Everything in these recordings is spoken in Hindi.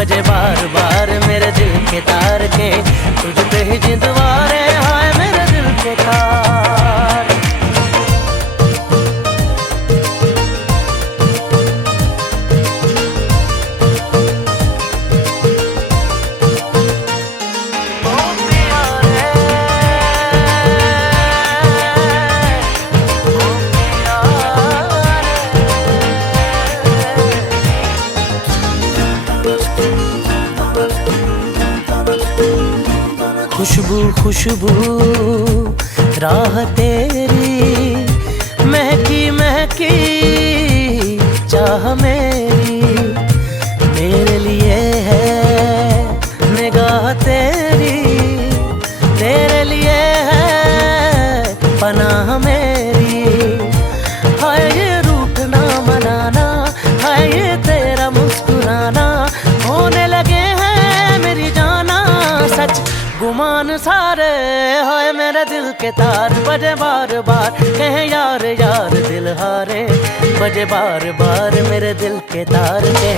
बजे बार बार मेरे दिल के तार के, तुझ पे ही जिंदवारे हाय मेरे दिल के तार। खुशबू खुशबू राह तेरी, महकी महकी चाह मेरे लिए है निगाह तेरी, तेरे लिए है पनाह मेरी। हाय ये रूठना मनाना, हाय ये तेरा मुस्कुराना, होने लगे हैं मेरी जाना सच गुमान सारे। हाय मेरे दिल के तार बजे बार बार, कहे यार यार दिल हारे। बजे बार बार मेरे दिल के तार के,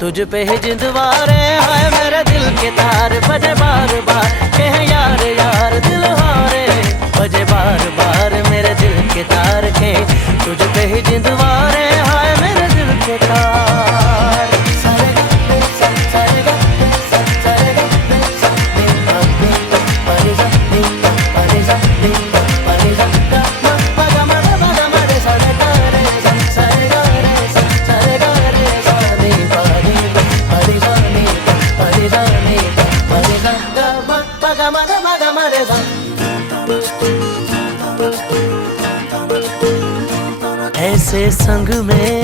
तुझ पे ही जिंदवारे हाय मेरे दिल के तार। बजे बार बार कहे यार यार दिल हारे। बजे बार बार मेरे दिल के तार के, तुझ पे ही जिंदवारे हाय मेरे दिल के तार। ऐसे संग में